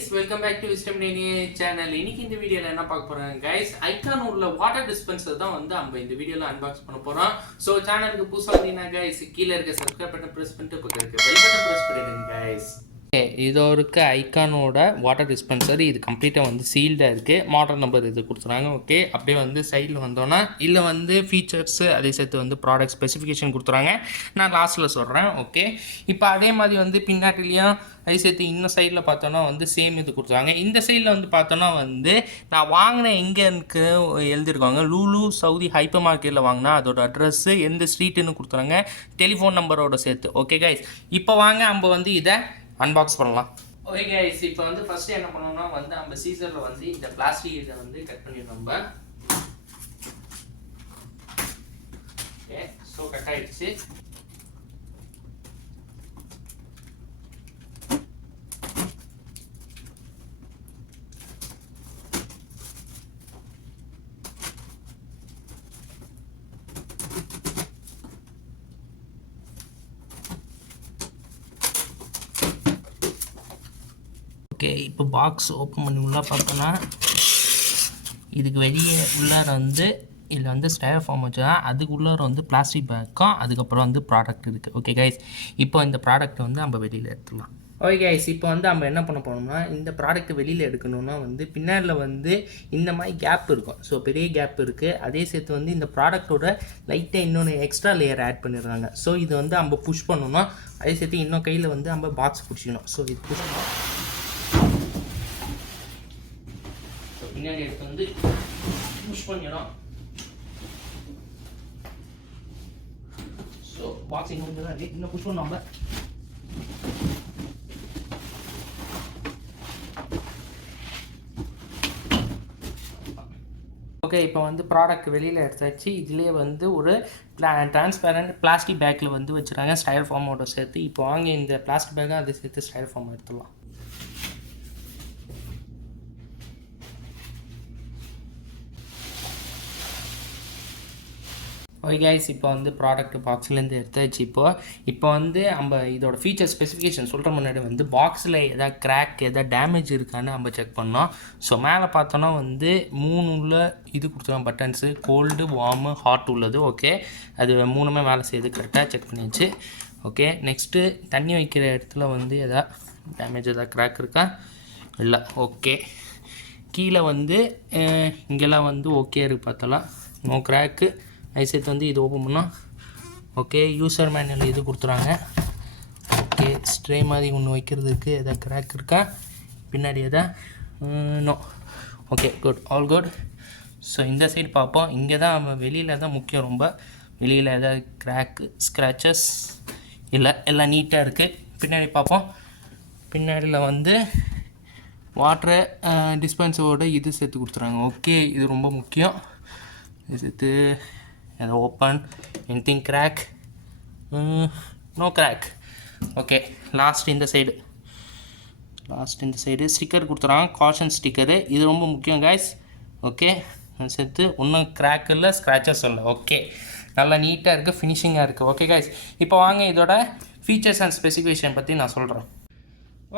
guys, welcome back to Wisdom Nene channel. இன்னைக்கு இந்த வீடியோல என்ன பார்க்க போறோம் guys, ஐகான் உள்ள வாட்டர் டிஸ்பென்சர் தான் வந்து நம்ம இந்த வீடியோல அன்பாக்ஸ் பண்ண போறோம். சோ சேனலுக்கு புதுசா வந்தீங்கன்னா guys, கீழ இருக்க subscribe button press பண்ணிட்டு பக்கத்துல இருக்க bell button press பண்ணிடுங்க guys. இதோ இருக்க ஐகானோட வாட்டர் டிஸ்பென்சர் இது கம்ப்ளீட்டாக வந்து சீல்டாக இருக்குது. மாடல் நம்பர் இது கொடுத்துறாங்க. ஓகே, அப்படியே வந்து சைடில் வந்தோன்னா இல்லை வந்து ஃபீச்சர்ஸு அதே சேர்த்து வந்து ப்ராடக்ட் ஸ்பெசிஃபிகேஷன் கொடுத்துறாங்க. நான் லாஸ்ட்டில் சொல்கிறேன். ஓகே, இப்போ அதே மாதிரி வந்து பின்னாட்டிலையும் அதே சேர்த்து இன்னும் சைடில் பார்த்தோன்னா வந்து சேம் இது கொடுத்துருவாங்க. இந்த சைடில் வந்து பார்த்தோன்னா வந்து நான் வாங்கின எங்கே எனக்கு எழுதியிருக்காங்க, லூலு சவுதி ஹைப்பர் மார்க்கெட்டில் வாங்கினா அதோட அட்ரஸ்ஸு எந்த ஸ்ட்ரீட்டுன்னு கொடுத்துறாங்க, டெலிஃபோன் நம்பரோட சேர்த்து. ஓகே கைஸ், இப்போ வாங்க நம்ம வந்து இதை அன்பாக்ஸ் பண்ணலாம். ஓகே கைஸ், இப்போ வந்து ஃபர்ஸ்ட் என்ன பண்ணோம்னா வந்து நம்ம சீசரில் வந்து இந்த பிளாஸ்டிக் இதை வந்து கட் பண்ணிடணும் நம்ம. ஓகே, ஸோ கட் ஆகிடுச்சு. ஓகே, இப்போ பாக்ஸ் ஓப்பன் பண்ணி உள்ளே பார்த்தோன்னா இதுக்கு வெளியே உள்ளார வந்து இதில் வந்து ஸ்டைரோஃபார்ம் வச்சுன்னா அதுக்கு உள்ளார வந்து பிளாஸ்டிக் பேக்கும் அதுக்கப்புறம் வந்து ப்ராடக்ட் இருக்குது. ஓகே கைஸ், இப்போ இந்த ப்ராடக்ட் வந்து நம்ம வெளியில் எடுத்துடலாம். ஓகே கைஸ், இப்போ வந்து நம்ம என்ன பண்ண போனோம்னா இந்த ப்ராடக்ட் வெளியில் எடுக்கணும்னா வந்து பின்னாடியில் வந்து இந்த மாதிரி கேப் இருக்கும். ஸோ பெரிய கேப் இருக்குது. அதே சேர்த்து வந்து இந்த ப்ராடக்டோட லைட்டாக இன்னொன்று எக்ஸ்ட்ரா லேயர் ஆட் பண்ணிடுறாங்க. ஸோ இது வந்து நம்ம புஷ் பண்ணணும். அதே சேர்த்து இன்னும் கையில் வந்து நம்ம பாக்ஸ் பிடிச்சிக்கணும். ஸோ இது புஷ் பண்ணணும். பின்னாடி எடுத்து வந்து புஷ் பண்ணிடும். ஸோ பாக்ஸ் இன்னும் தான் இருக்குது, இன்னும் புஷ் பண்ணோம் நம்ம. ஓகே, இப்போ வந்து ப்ராடக்ட் வெளியில் எடுத்தாச்சு. இதுலேயே வந்து ஒரு டிரான்ஸ்பேரண்ட் பிளாஸ்டிக் பேக்கில் வந்து வச்சுருக்காங்க ஸ்டைரோஃபார்மோட சேர்த்து. இப்போ வாங்க இந்த பிளாஸ்டிக் பேக்கை அதை சேர்த்து ஸ்டைரோஃபார்ம் எடுத்துடலாம். ஓகே கைஸ், இப்போ வந்து ப்ராடக்ட் பாக்ஸ்லேருந்து எடுத்தாச்சு. இப்போ வந்து நம்ம இதோட ஃபீச்சர் ஸ்பெசிஃபிகேஷன் சொல்கிற முன்னாடி வந்து பாக்ஸில் எதாவது கிராக் எதாவது டேமேஜ் இருக்கான்னு நம்ம செக் பண்ணோம். ஸோ மேலே பார்த்தோன்னா வந்து 3 உள்ள இது கொடுத்துருவோம் பட்டன்ஸு, கோல்டு, வார்மு, ஹாட் உள்ளது. ஓகே, அது 3மே வேலை செய்யுது, கரெக்டாக செக் பண்ணியாச்சு. ஓகே, நெக்ஸ்ட்டு தண்ணி வைக்கிற இடத்துல வந்து எதாவது டேமேஜ் எதாவது கிராக் இருக்கா, இல்லை. ஓகே, கீழே வந்து இங்கெல்லாம் வந்து ஓகே இருக்குது, பார்த்தலாம் நோ கிராக்கு. ஐசேத்து வந்து இது ஓப்பன் பண்ணோம். ஓகே, யூசர் மேனுவல் இது கொடுத்துறாங்க. ஓகே, ஸ்ட்ரே மாதிரி ஒன்று வைக்கிறதுக்கு எதாவது கிராக் இருக்கா, பின்னாடி எதா no. Okay, good, all good. So இந்த சைடு பார்ப்போம். இங்கே தான் நம்ம வெளியில் தான் முக்கியம், ரொம்ப வெளியில் எதாவது கிராக்கு ஸ்க்ராச்சஸ் இல்லை, எல்லாம் நீட்டாக இருக்குது. பின்னாடி பார்ப்போம். பின்னாடியில் வந்து வாட்டர் டிஸ்பென்சரோட இது சேர்த்து கொடுத்துறாங்க. ஓகே, இது ரொம்ப முக்கியம். இது சேர்த்து அதை open, anything crack, no crack. Okay, last இந்த சைடு ஸ்டிக்கர் கொடுத்துறாங்க, காஷன் ஸ்டிக்கரு. இது ரொம்ப முக்கியம் கைஸ். ஓகே, சேர்த்து ஒன்றும் கிராக் இல்லை, ஸ்க்ராச்சஸ் இல்லை. ஓகே, நல்லா நீட்டாக இருக்குது, ஃபினிஷிங்காக இருக்குது. ஓகே கைஸ், இப்போ வாங்க இதோட ஃபீச்சர்ஸ் அண்ட் ஸ்பெசிஃபிகேஷன் பற்றி நான் சொல்கிறேன்.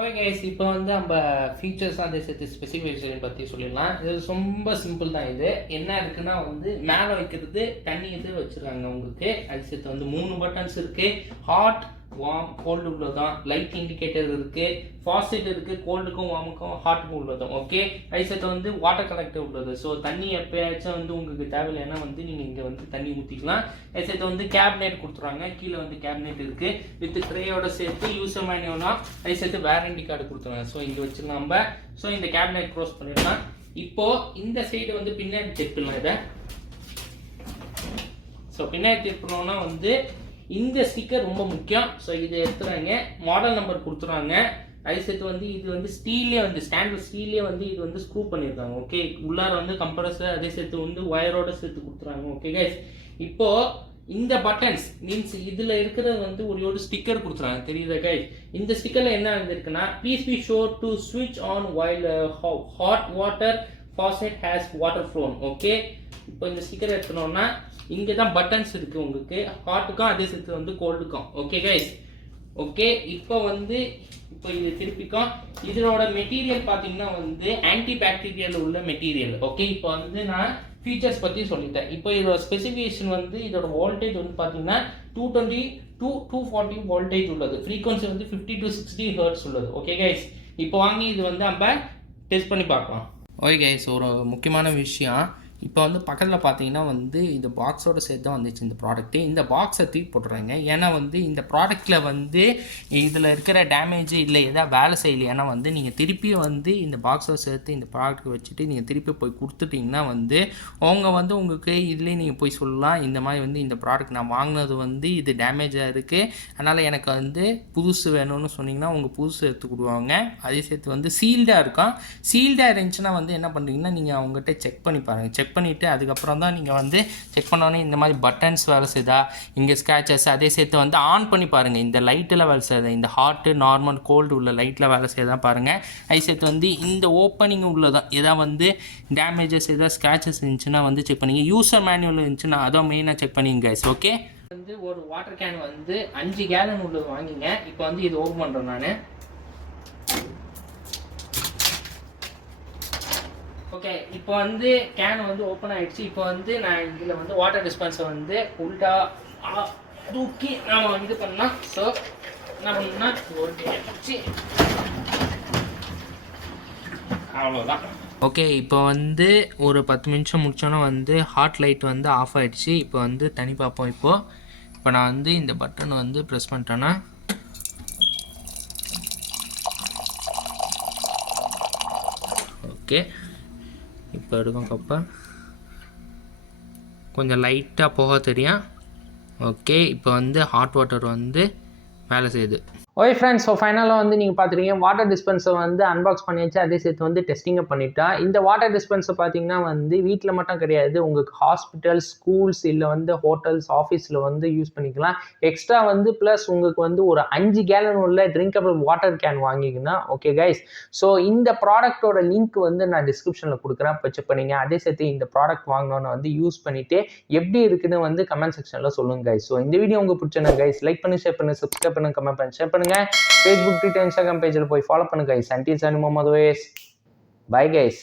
ஓகே கைஸ், இப்போ வந்து நம்ம ஃபீச்சர்ஸ் அதே சேர்த்து ஸ்பெசிஃபிகேஷன் பற்றி சொல்லிடலாம். இது ரொம்ப சிம்பிள் தான். இது என்ன இருக்குன்னா வந்து மேலே வைக்கிறது தண்ணி இது வச்சுருக்காங்க உங்களுக்கு. அது சேர்த்து வந்து 3 பட்டன்ஸ் இருக்குது. ஹாட், வார்ம், கோல்டு உள்ளதான். லைட் இண்டிகேட்டர் இருக்குது. ஃபாஸ்ட் இருக்குது, கோல்டுக்கும் வார்முக்கும் ஹாட்டுக்கும் உள்ளதும். ஓகே, அது சேர்த்து வந்து வாட்டர் கலெக்டர் உள்ளது. ஸோ தண்ணி எப்போயாச்சும் வந்து உங்களுக்கு தேவையில்லைன்னா வந்து நீங்கள் இங்கே வந்து தண்ணி ஊற்றிக்கலாம். அது சேர்த்து வந்து கேபினெட் கொடுத்துருவாங்க. கீழே வந்து கேபினெட் இருக்குது வித் ட்ரேயோட சேர்த்து. யூசர் மேனுவல்னா அது சேர்த்து வாரண்டி கார்டு கொடுத்துருவாங்க. ஸோ இங்கே வச்சுக்கலாம் நம்ம. ஸோ இந்த கேபினெட் க்ளோஸ் பண்ணிடலாம். இப்போது இந்த சைடு வந்து பின்னாடி திருப்பிடலாம் இதை. ஸோ பின்னாடி திருப்பினோன்னா வந்து இந்த ஸ்டிக்கர் ரொம்ப முக்கியம். ஸோ இதை எடுத்துறாங்க, மாடல் நம்பர் கொடுத்துறாங்க. அதே சேர்த்து வந்து இது வந்து ஸ்டீல்லே வந்து ஸ்டாண்டர்ட் ஸ்டீல்லே வந்து இது வந்து ஸ்க்ரூ பண்ணியிருக்காங்க. ஓகே, உள்ளார வந்து கம்ப்ரஸர் அதே சேர்த்து வந்து ஒயரோட சேர்த்து கொடுத்துறாங்க. ஓகே கைஸ், இப்போது இந்த பட்டன்ஸ் மீன்ஸ் இதில் இருக்கிறது வந்து ஒரு ஸ்டிக்கர் கொடுத்துறாங்க, தெரியுதா கைஸ்? இந்த ஸ்டிக்கரில் என்ன இருந்திருக்குன்னா, ப்ளீஸ் பி ஷோர் டு ஸ்விட்ச் on while hot water faucet has water flown. Okay, இப்போ இந்த ஸ்டிக்கர் எடுத்துனோம்னா இங்கே தான் பட்டன்ஸ் இருக்குது உங்களுக்கு, ஹாட்டுக்கும் அதே சேர்த்து வந்து கோல்டுக்கும். ஓகே கைஸ், ஓகே, இப்போ வந்து இப்போ இது திருப்பிக்கும். இதனோட மெட்டீரியல் பார்த்தீங்கன்னா வந்து ஆன்டி பாக்டீரியல் உள்ள மெட்டீரியல். ஓகே, இப்போ வந்து நான் ஃபீச்சர்ஸ் பற்றி சொல்லிட்டேன். இப்போ இதோட ஸ்பெசிஃபிகேஷன் வந்து இதோட வோல்டேஜ் வந்து பார்த்தீங்கன்னா 220 to 240 வோல்டேஜ் உள்ளது. ஃப்ரீக்வன்சி வந்து 50 to 60 ஹெர்ட்ஸ் உள்ளது. ஓகே கைஸ், இப்போ வாங்கி இது வந்து நம்ம டெஸ்ட் பண்ணி பார்க்கலாம். ஓகே கைஸ், ஒரு முக்கியமான விஷயம், இப்போ வந்து பக்கத்தில் பார்த்தீங்கன்னா வந்து இந்த பாக்ஸோட சேர்த்து தான் வந்துச்சு இந்த ப்ராடக்ட்டு. இந்த பாக்ஸை தூக்கி போட்டுறாங்க. ஏன்னா வந்து இந்த ப்ராடக்ட்டில் வந்து இதில் இருக்கிற டேமேஜ் இல்லை எதாவது வேலை செய்யலை. ஏன்னா வந்து நீங்கள் திருப்பி வந்து இந்த பாக்ஸோட சேர்த்து இந்த ப்ராடக்ட் வச்சுட்டு நீங்கள் திருப்பி போய் கொடுத்துட்டிங்கன்னா வந்து அவங்க வந்து உங்களுக்கு இதுலேயே நீங்கள் போய் சொல்லலாம், இந்த மாதிரி வந்து இந்த ப்ராடக்ட் நான் வாங்கினது வந்து இது டேமேஜாக இருக்குது, அதனால் எனக்கு வந்து புதுசு வேணும்னு சொன்னிங்கன்னா அவங்க புதுசு எடுத்து கொடுவாங்க. அதே சேர்த்து வந்து சீல்டாக இருக்கும். சீல்டாக இருந்துச்சுன்னா வந்து என்ன பண்ணுறீங்கன்னா நீங்கள் அவங்ககிட்ட செக் பண்ணி பாருங்கள். செக் பண்ணிவிட்டு அதுக்கப்புறம் தான் நீங்கள் வந்து செக் பண்ணோன்னே இந்த மாதிரி பட்டன்ஸ் வேலை செய்தா, இங்கே ஸ்க்ராச்சஸ், அதே சேர்த்து வந்து ஆன் பண்ணி பாருங்கள். இந்த லைட்டில் வேலை செய்யுது, இந்த ஹாட்டு நார்மல் கோல்டு உள்ள லைட்டில் வேலை செய்யதான் பாருங்கள். அதே சேர்த்து வந்து இந்த ஓப்பனிங் உள்ளதான் எதாவது வந்து டேமேஜஸ் எதாவது ஸ்க்ராச்சஸ் இருந்துச்சுன்னா வந்து செக் பண்ணிங்க. யூசர் மேனுவல் இருந்துச்சுன்னா அதான் மெயினாக செக் பண்ணிங்க கைஸ். ஓகே, வந்து ஒரு வாட்டர் கேன் வந்து 5 கேலன் உள்ளது வாங்கிங்க. இப்போ வந்து இது ஓப்பன் பண்ணுறேன் நான். ஓகே, இப்போ வந்து கேன் வந்து ஓப்பன் ஆகிடுச்சு. இப்போ வந்து நான் இதில் வந்து வாட்டர் டிஸ்பென்சர் வந்து உள்டா தூக்கி நாம் இது பண்ணலாம். ஸோ என்ன பண்ணணும்னா வச்சு அவ்வளோதான். ஓகே, இப்போ வந்து ஒரு 10 நிமிஷம் முடிச்சோன்னா வந்து ஹாட் லைட் வந்து ஆஃப் ஆகிடுச்சு. இப்போ வந்து தனி பார்ப்போம். இப்போ நான் வந்து இந்த பட்டன் வந்து ப்ரெஸ் பண்ணிட்டேன்னா ஓகே, இப்போ எடுக்கும் கப்பை கொஞ்சம் லைட்டாக போக தெரியும். ஓகே, இப்போ வந்து ஹாட் வாட்டர் வந்து வேலை செய்யுது. ஓகே ஃப்ரெண்ட்ஸ், ஸோ ஃபைனலாக வந்து நீங்கள் பார்த்துருக்கீங்க வாட்டர் டிஸ்பென்சர் வந்து அன்பாக்ஸ் பண்ணியாச்சு. அதே சேர்த்து வந்து டெஸ்டிங்கை பண்ணிட்டா. இந்த வாட்டர் டிஸ்பென்சர் பார்த்தீங்கன்னா வந்து வீட்டில் மட்டும் கிடையாது, உங்களுக்கு ஹாஸ்பிட்டல்ஸ், ஸ்கூல்ஸ், இல்லை வந்து ஹோட்டல்ஸ், ஆஃபீஸில் வந்து யூஸ் பண்ணிக்கலாம். எக்ஸ்ட்ரா வந்து ப்ளஸ் உங்களுக்கு வந்து ஒரு 5 கேலன் உள்ள ட்ரிங்கபிள் வாட்டர் கேன் வாங்கிங்கன்னா ஓகே கைஸ். ஸோ இந்த ப்ராடக்டோட லிங்க் வந்து நான் டிஸ்கிரிப்ஷனில் கொடுக்குறேன், செக் பண்ணிங்க. அதே சேர்த்து இந்த ப்ராடக்ட் வாங்கினோன்னு வந்து யூஸ் பண்ணிவிட்டு எப்படி இருக்குன்னு வந்து கமெண்ட் செக்ஷனில் சொல்லுங்கள் கைஸ். ஸோ இந்த வீடியோ உங்களுக்கு பிடிச்சா கைஸ் லைக் பண்ணி, ஷேர் பண்ணி, சப்ஸ்கிரைப் பண்ணி, கமெண்ட் பண்ணி, ஷேர் பண்ணுங்க. Facebook, Twitter, Instagram பேஜில் போய் ஃபாலோ பண்ணுங்க guys. Until then, Muhammad Ways. Bye guys.